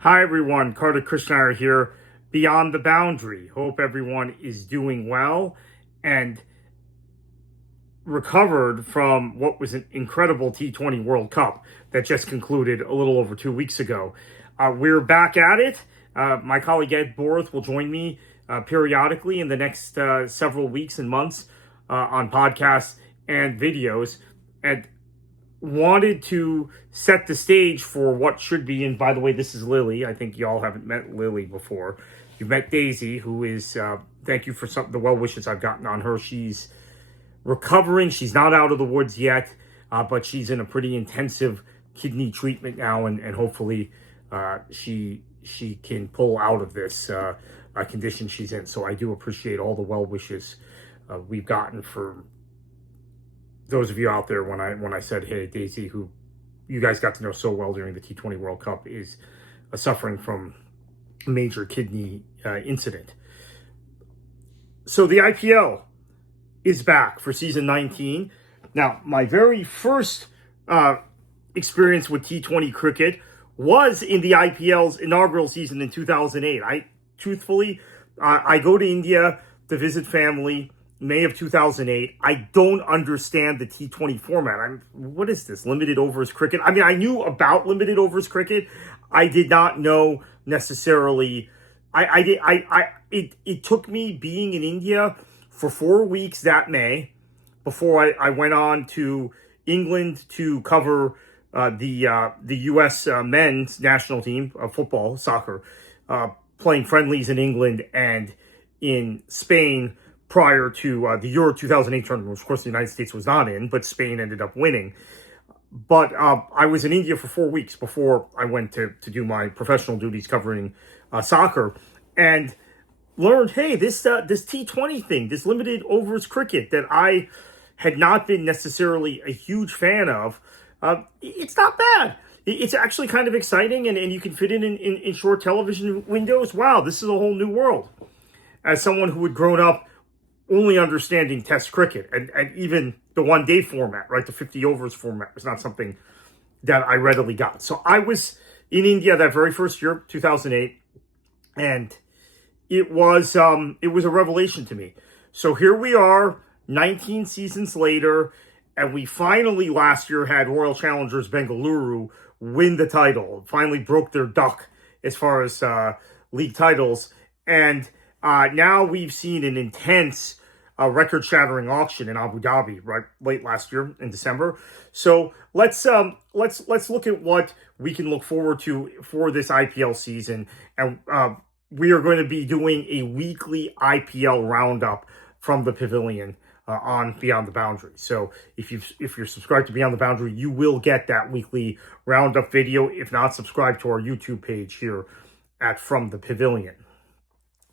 Hi everyone, Carter Krishnaiyer here, Beyond the Boundary. Hope everyone is doing well and recovered from what was an incredible T20 World Cup that just concluded a little over 2 weeks ago. We're back at it. My colleague Ed Borth will join me periodically in the next several weeks and months on podcasts and videos. And wanted to set the stage for what should be, and by the way, this is Lily. I think y'all haven't met Lily before. You've met Daisy, who is, thank you for the well wishes I've gotten on her. She's recovering. She's not out of the woods yet, but she's in a pretty intensive kidney treatment now, and hopefully she can pull out of this condition she's in. So I do appreciate all the well wishes we've gotten for those of you out there when I said, hey, Daisy, who you guys got to know so well during the T20 World Cup, is suffering from a major kidney incident. So the IPL is back for season 19. Now, my very first experience with T20 cricket was in the IPL's inaugural season in 2008. I go to India to visit family May of 2008. I don't understand the T20 format. What is this? Limited overs cricket? I mean, I knew about limited overs cricket. I did not know necessarily. It took me being in India for 4 weeks that May before I went on to England to cover the U.S. men's national team of football, soccer, playing friendlies in England and in Spain prior to the Euro 2008 tournament, which of course the United States was not in, but Spain ended up winning. But I was in India for 4 weeks before I went to do my professional duties covering soccer, and learned, hey, this T20 thing, this limited overs cricket that I had not been necessarily a huge fan of, it's not bad. It's actually kind of exciting, and you can fit it in short television windows. Wow, this is a whole new world. As someone who had grown up only understanding Test cricket and even the one-day format, right, the 50 overs format was not something that I readily got. So I was in India that very first year, 2008, and it was a revelation to me. So here we are, 19 seasons later, and we finally last year had Royal Challengers Bengaluru win the title. Finally broke their duck as far as league titles, and now we've seen an intense, record-shattering auction in Abu Dhabi, right, late last year in December. So let's look at what we can look forward to for this IPL season, and we are going to be doing a weekly IPL roundup from the Pavilion on Beyond the Boundary. So if you're subscribed to Beyond the Boundary, you will get that weekly roundup video. If not, subscribe to our YouTube page here at From the Pavilion.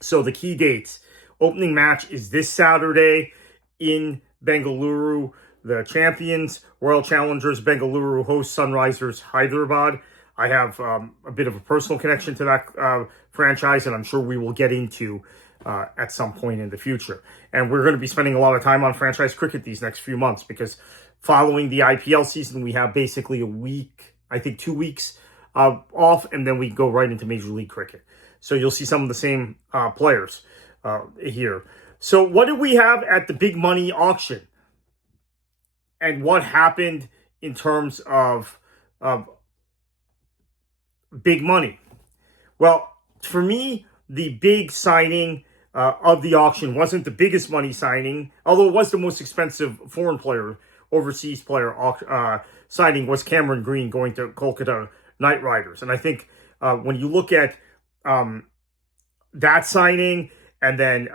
So the key dates: opening match is this Saturday in Bengaluru. The champions, Royal Challengers Bengaluru, host Sunrisers Hyderabad. I have a bit of a personal connection to that franchise, and I'm sure we will get into at some point in the future. And we're going to be spending a lot of time on franchise cricket these next few months, because following the IPL season, we have basically a week, I think 2 weeks off, and then we go right into Major League Cricket. So you'll see some of the same players here. So what did we have at the big money auction? And what happened in terms of big money? Well, for me, the big signing of the auction wasn't the biggest money signing, although it was the most expensive foreign player, overseas player signing, was Cameron Green going to Kolkata Knight Riders. And I think when you look at that signing, and then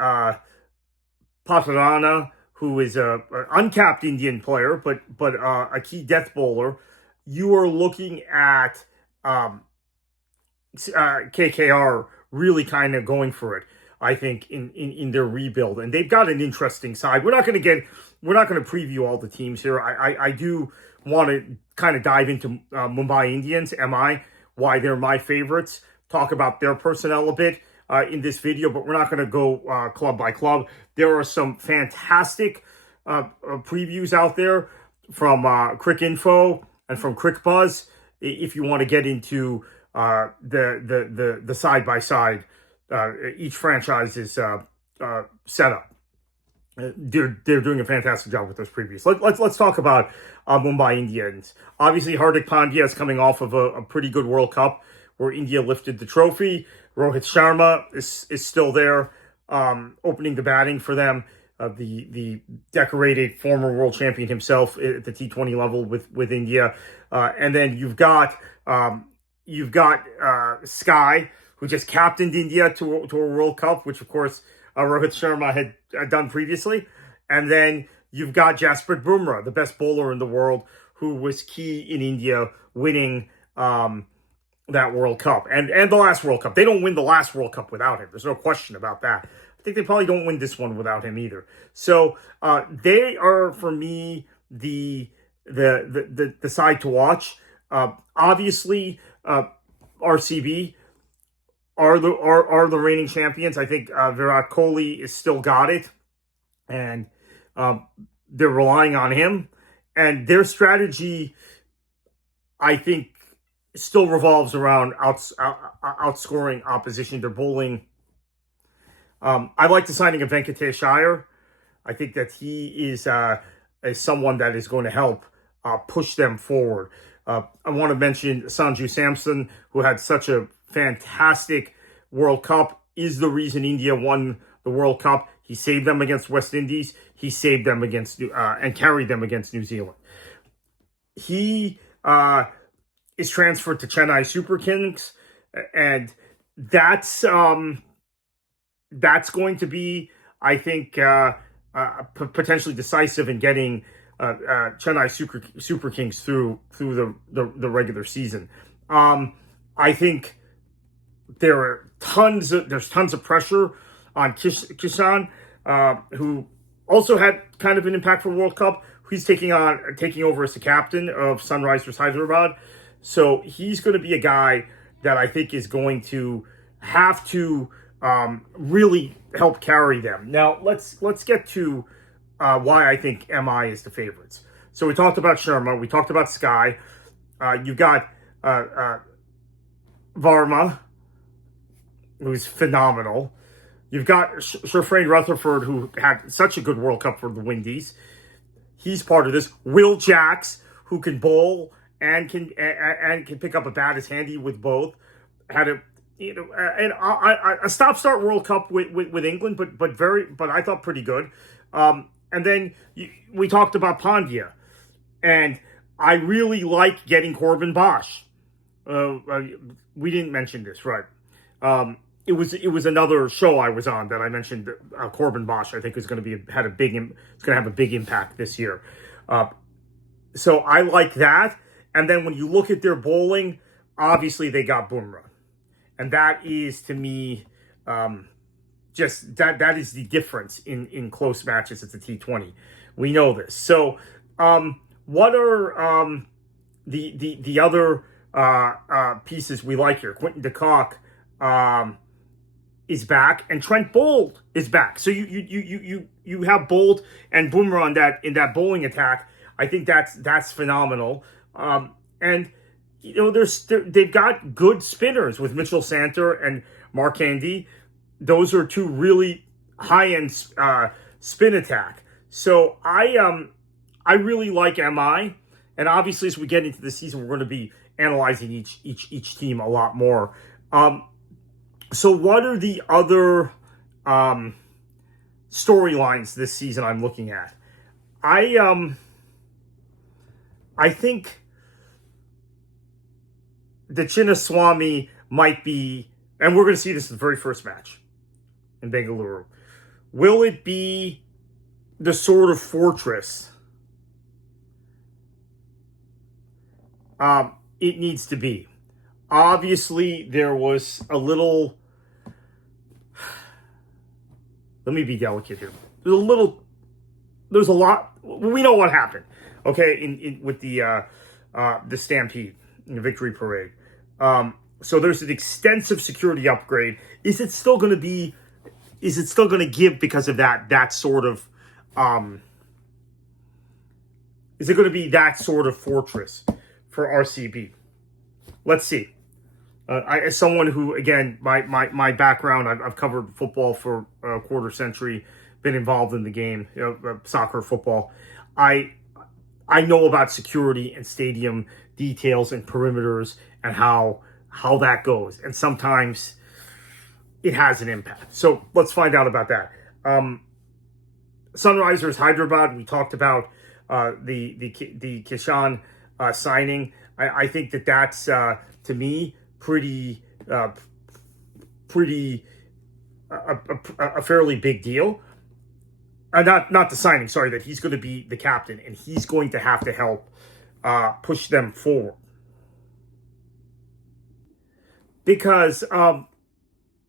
Patarana, who is an uncapped Indian player, but a key death bowler, you are looking at KKR really kind of going for it, I think, in their rebuild. And they've got an interesting side. We're not going to preview all the teams here. I do want to kind of dive into Mumbai Indians, why they're my favorites, talk about their personnel a bit in this video, but we're not going to go club by club. There are some fantastic previews out there from Crick Info and from Crick Buzz if you want to get into the side by side each franchise is set up. They're doing a fantastic job with those previews. Let's talk about Mumbai Indians. Obviously, Hardik Pandya is coming off of a pretty good World Cup where India lifted the trophy. Rohit Sharma is still there, opening the batting for them. The decorated former world champion himself at the T20 level with India, and then you've got Sky, who just captained India to a World Cup, which of course Rohit Sharma had done previously. And then you've got Jasprit Bumrah, the best bowler in the world, who was key in India winning that World Cup. And the last World Cup. They don't win the last World Cup without him. There's no question about that. I think they probably don't win this one without him either. So they are, for me, the side to watch. Obviously, RCB are the reigning champions. I think Virat Kohli is still got it, and they're relying on him. And their strategy, I think, still revolves around outscoring opposition. They're bowling. I like the signing of Venkatesh Iyer. I think that he is someone that is going to help push them forward. I want to mention Sanju Samson, who had such a fantastic World Cup, is the reason India won the World Cup. He saved them against West Indies. He saved them against and carried them against New Zealand. He is transferred to Chennai Super Kings, and that's going to be, I think, potentially decisive in getting Chennai Super Kings through the regular season. I think there's tons of pressure on Kishan, who also had kind of an impactful World Cup. He's taking over as the captain of Sunrisers Hyderabad, so he's going to be a guy that I think is going to have to really help carry them. Now let's get to why I think MI is the favorites. So we talked about Sharma, we talked about Sky. You've got Varma, who's phenomenal. You've got Sherfrain Rutherford, who had such a good World Cup for the Windies. He's part of this. Will Jacks, who can bowl and can pick up a bat, is handy with both. Had a stop-start World Cup with England, but I thought pretty good. And then we talked about Pandya, and I really like getting Corbin Bosch. We didn't mention this, right? It was another show I was on that I mentioned. Corbin Bosch, I think, is going to have a big impact this year. So I like that. And then when you look at their bowling, obviously they got Bumrah, and that is, to me, just that is the difference in close matches. It's a T20. We know this. So what are the other pieces we like here? Quinton de Kock is back, and Trent Boult is back. So you have Boult and Bumrah in that bowling attack. I think that's phenomenal. And they've got good spinners with Mitchell Santer and Mark Handy. Those are two really high-end spin attack. So I really like MI, and obviously as we get into the season, we're going to be analyzing each team a lot more. So what are the other storylines this season I'm looking at? I think the Chinnaswamy might be, and we're going to see this in the very first match in Bengaluru. Will it be the sort of fortress it needs to be? Obviously, there was a little... Let me be delicate here. There's a lot... We know what happened, okay, with the Stampede, the Victory Parade. So there's an extensive security upgrade. Is it still going to give because of that sort of... is it going to be that sort of fortress for RCB? Let's see. As someone who, again, my background, I've covered football for a quarter century, been involved in the game, soccer, football. I I know about security and stadium details and perimeters and how that goes, and sometimes it has an impact. So let's find out about that. Sunrisers Hyderabad. We talked about the Kishan signing. I think that's to me pretty a fairly big deal. Not the signing. Sorry, that he's going to be the captain and he's going to have to help push them forward because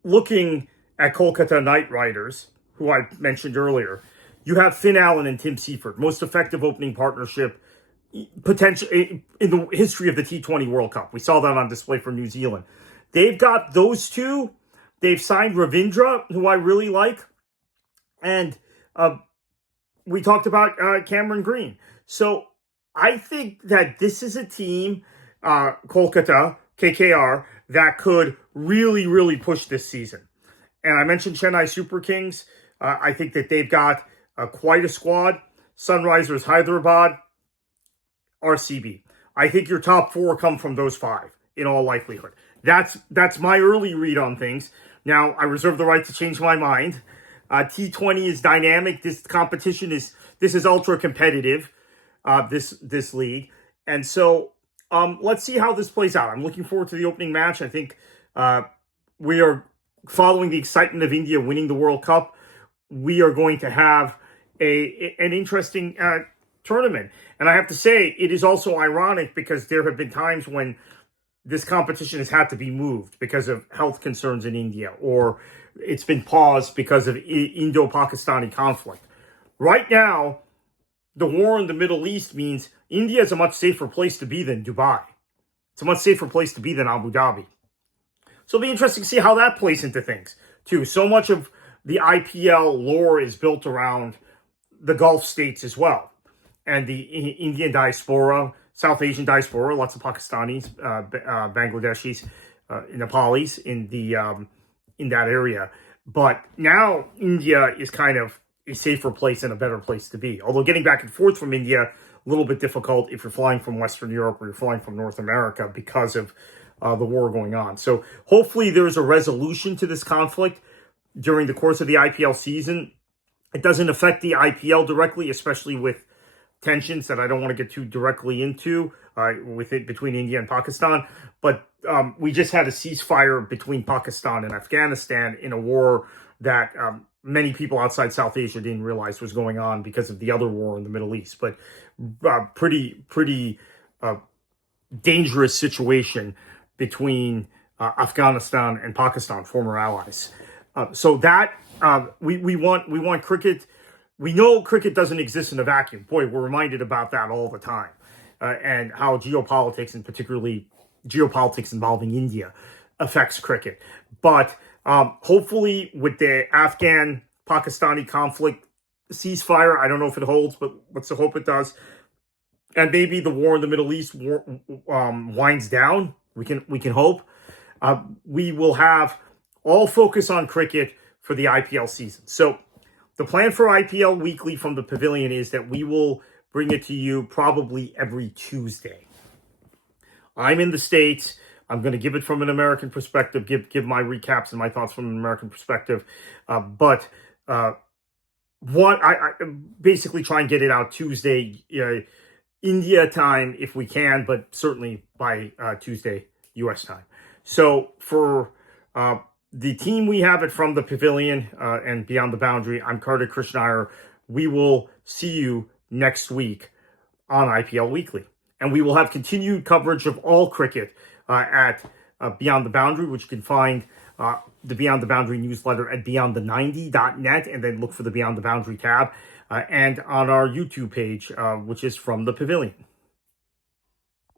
looking at Kolkata Knight Riders, who I mentioned earlier, you have Finn Allen and Tim Seifert, most effective opening partnership potential in the history of the T20 World Cup. We saw that on display for New Zealand. They've got those two. They've signed Ravindra, who I really like, and we talked about Cameron Green. So I think that this is a team, Kolkata, KKR, that could really, really push this season. And I mentioned Chennai Super Kings. I think that they've got quite a squad. Sunrisers Hyderabad, RCB. I think your top four come from those five in all likelihood. That's my early read on things. Now, I reserve the right to change my mind. T20 is dynamic. This competition is ultra competitive. This league, and so let's see how this plays out. I'm looking forward to the opening match. I think we are following the excitement of India winning the World Cup. We are going to have an interesting tournament, and I have to say it is also ironic because there have been times when this competition has had to be moved because of health concerns in India, or it's been paused because of Indo-Pakistani conflict. Right now, the war in the Middle East means India is a much safer place to be than Dubai. It's a much safer place to be than Abu Dhabi. So it'll be interesting to see how that plays into things, too. So much of the IPL lore is built around the Gulf states as well. And the Indian diaspora, South Asian diaspora, lots of Pakistanis, Bangladeshis, Nepalis in that area. But now India is kind of a safer place and a better place to be. Although getting back and forth from India, a little bit difficult if you're flying from Western Europe or you're flying from North America because of the war going on. So hopefully there's a resolution to this conflict during the course of the IPL season. It doesn't affect the IPL directly, especially with tensions that I don't want to get too directly into with it between India and Pakistan. But we just had a ceasefire between Pakistan and Afghanistan in a war that many people outside South Asia didn't realize was going on because of the other war in the Middle East. But pretty dangerous situation between Afghanistan and Pakistan, former allies. So that we want cricket. We know cricket doesn't exist in a vacuum. Boy, we're reminded about that all the time, and how geopolitics, and particularly geopolitics involving India, affects cricket. But hopefully with the Afghan-Pakistani conflict ceasefire, I don't know if it holds, but let's hope it does. And maybe the war in the Middle East winds down. We can hope. We will have all focus on cricket for the IPL season. So the plan for IPL Weekly from the Pavilion is that we will bring it to you probably every Tuesday. I'm in the States. I'm going to give it from an American perspective, give my recaps and my thoughts from an American perspective. But I basically try and get it out Tuesday, India time if we can, but certainly by Tuesday, U.S. time. So for the team we have it from the Pavilion and Beyond the Boundary, I'm Kartik Krishnaiyer. We will see you next week on IPL Weekly. And we will have continued coverage of all cricket at Beyond the Boundary, which you can find the Beyond the Boundary newsletter at beyondthe90.net, and then look for the Beyond the Boundary tab, and on our YouTube page, which is from the Pavilion.